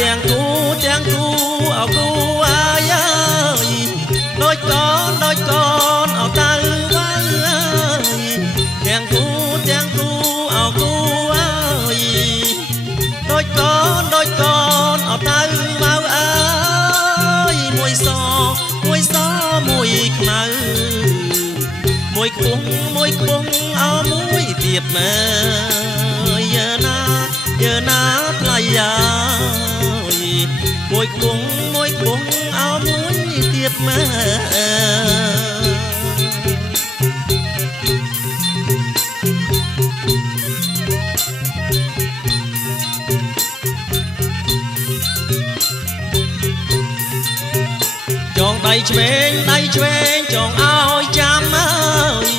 ទាំងគូអោគូអាយអើយដូចកូនអោតៅវ៉ាទាំងគូអោគូអើយដូចកូនអោតៅវ៉ាអើយមួយសមួយខ្មៅមួយខ្ពស់អោមួយទៀតមើយើណាថ្លៃយ៉ាមួយខ្ពស់អោមួយទៀតមើចងដៃឆ្វេងចងឲ្យចាំអើយ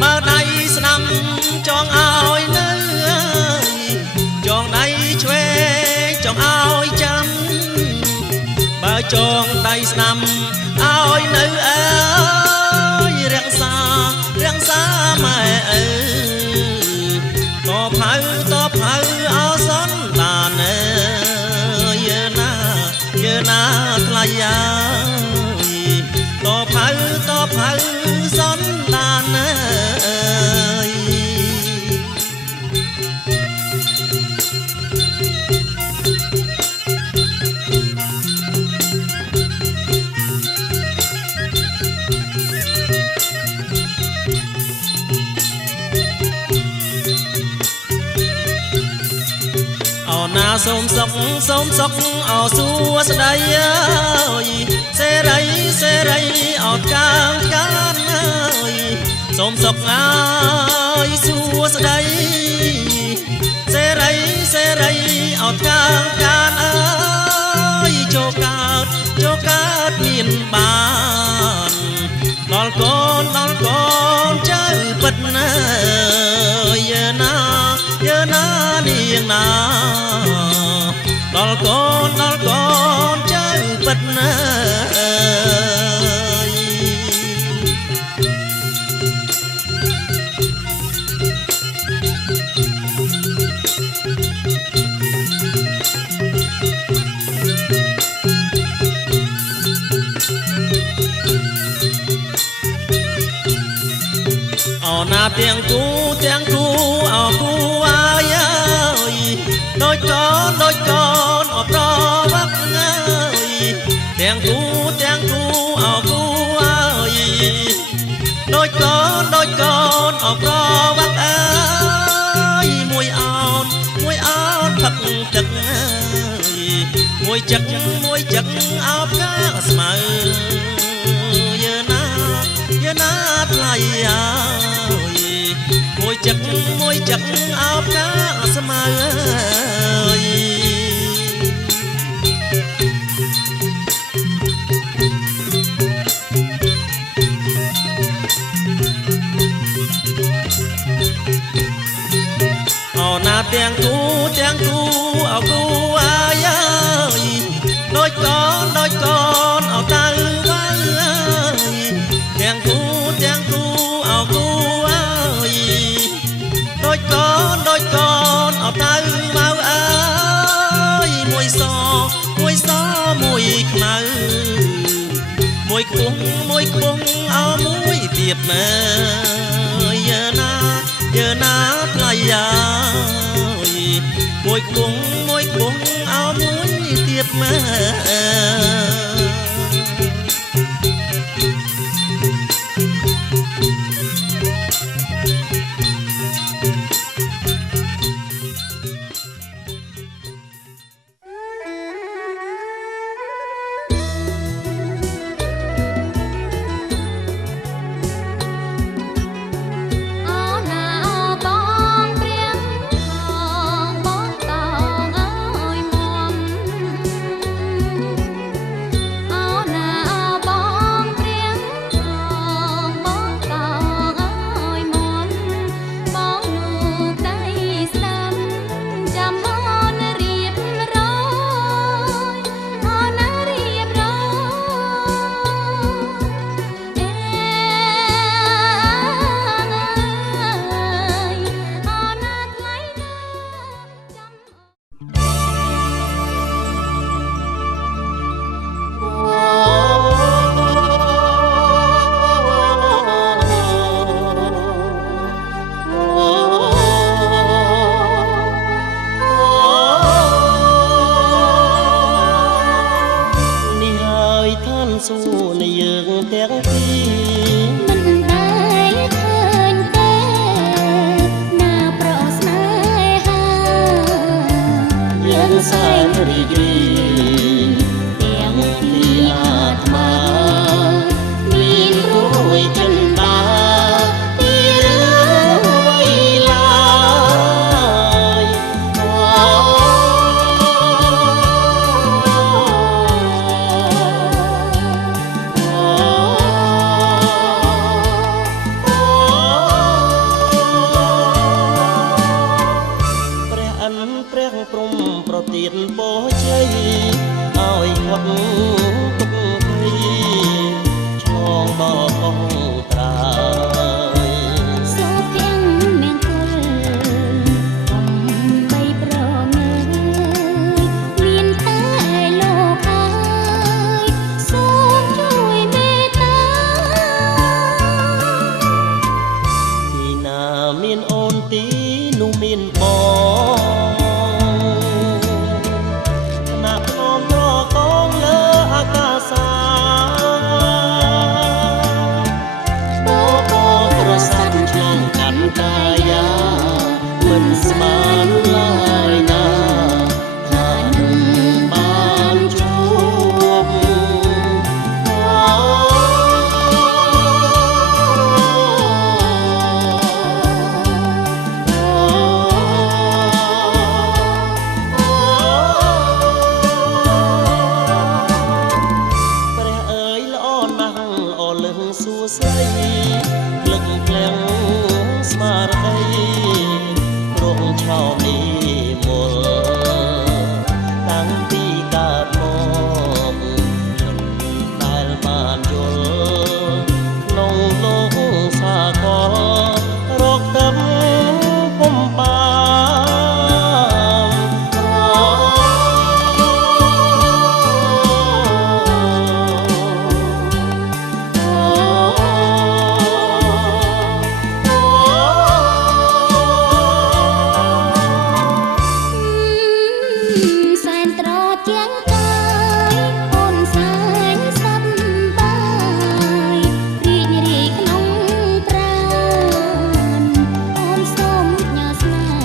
បើដៃស្ដាំចងឲ្យនៅចងដៃឆ្វេងចងឲ្យចាំបើចងដៃស្ដាំឲ្យនៅអើយរក្សាម៉ែអើតផៅអោសនបានអើយយើណាថ្លៃយ៉ាតផៅសនបានអើយអូណាសូមសុខអោសួស្ដីអើយសេរីអត់កាងកានអើយសូមសុខអើយសួស្ដីសេរីអត់កាងកានអើយចូលកើតមានបានដល់កូនចៅពិតណាយើណានាងណាដល់កូនចៅពិតណាអូណាទាំងគូអោគូអាយអើយដូចកូនអត់ប្រវឹកអើយទាំងគូអោគូអើយដូចកូនអត់ប្រវឹកអើយមួយអោនផឹកទឹកអើយមួយចឹកអោបកាស្មៅយើណាថ្លៃយ៉ាមួយចឹកអោបកាស្មៅអើយអូណាទាំងគូអោគូអាយអើយដូចកូនអោតៅវ៉ាទាំងគូអោគូអើយដូចកូនអោតៅវ៉ាអើយមួយសមួយខ្មៅមួយខ្ពស់អោមួយទៀតមើយើណាថ្លៃយ៉ាមួយខ្ពស់អោមួយទៀតមើអូណា ពីមិនដែលឃើញទេណាប្រស្នេហាយើងសែនរីករាយទាំងពីអាត្មាមានរួយចិនដាពីរឿងវៃឡាយព្រះអិនព្រះព្រំប្រទានពរជ័យឲ្យគាត់ទុកភ័យឆ្លងដល់កងត្រាយសូមទាំងមង្គលកុំបីប្រងើយមានតែលោកហើយសូមជួយមេត្តាទីណាមានអូនទីនោះមានបងណាភ្នំត្រកងលើអាកាសាបបប្រសាទឆ្លងកាន់កាយាមិនស្មានឡើយណាថានឹងបានជួបព្រះអើយល្អណាស់ល្អលឹងសួស្ដីលឹកក្លាំងស្មារតីរងឆោមនេះមលតាំងពីកើតមកយន់ដែលបានយល់ក្នុងលោកសាកលរកទឹកពុំបានសែនត្រជាងកាយអូនសែនសប្បាយរីករាយក្នុងប្រាណអូនសូមញ៉ាស្នេហ៍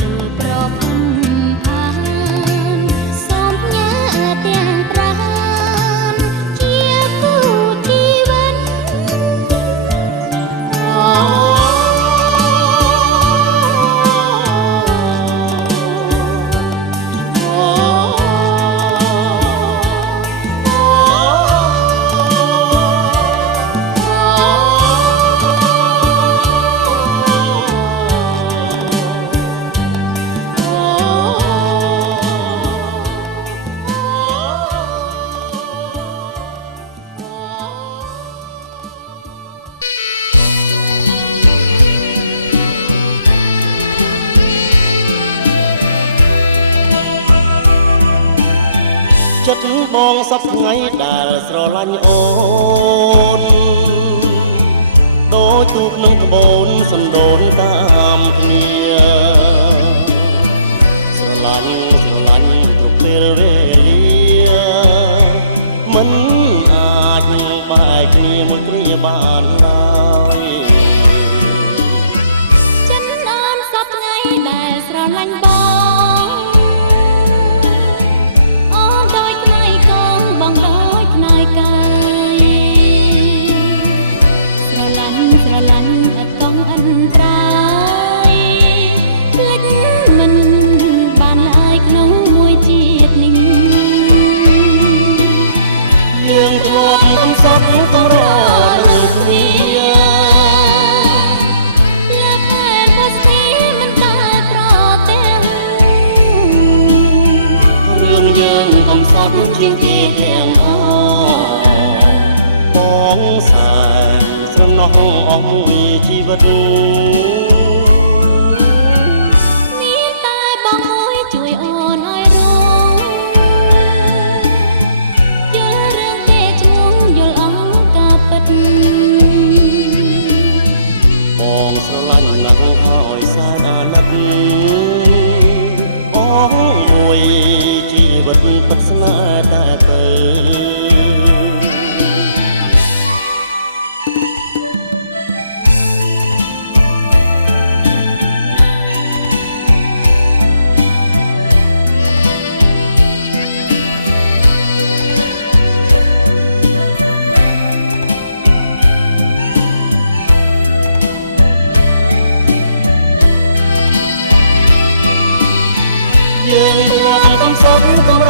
លើប្រពំផានសូមញ៉ាទាំងប្រាណជាគូជីវិតចិត្តបងសពថ្ងៃដែលស្រឡាញ់អូនដូចទូកនឹងក្បូនសណ្ដូនតាមគ្នាស្រឡាញ់គ្រប់ពេលវេលាមិនអាចបែកគ្នាមួយគ្រាបានឡើយចិត្តអូនសពថ្ងៃដែលស្រឡាញ់បងអូនដូចផ្នែកកងបងដូចផ្នែកកាយស្រឡាញ់ឥតកងអន្តរាយភ្លេចមិនបានឡើយក្នុងមួយជាតិនេះយើងធ្លាប់កំសត់កម្រនឹងគ្នាលើកែនពោះស្ទីមិនដែលប្រទាំងរឿងយើងកំសត់ជាងគេទាំងអបងសែនស្រណោះអស់មួយជីវិតមានតែបងមួយជួយអូនឲ្យរងយល់រឿងទេឈ្មោះយល់អង្គការពិតបងស្រឡាញ់ណាស់ហើយសែនអាណិតបងមួយជីវិតពិតស្នេហ៍តែទៅ យើងធ្លាប់កំសត់កំរ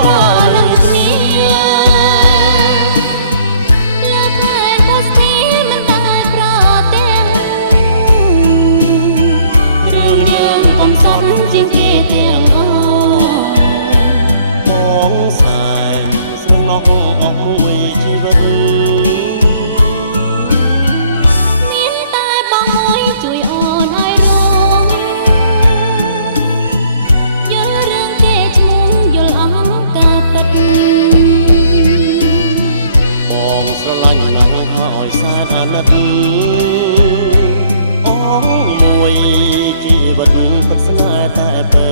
នឹងគ្នាលើខែទៅស្ទីមិនដែលប្រទេសរឿងយើងកំសត់ជាងគេទាំងអស់បងសែនស្រណោះអស់មួយជីវិតមានតែបងមួយជួយអូនឲ្យរួមយល់រឿងគេឈ្មោះយល់អង្ការពិតបងស្រឡាញ់ណាស់ហើយសែនអាណិតអងមួយជីវិតពិតស្នេហ៍តែពើ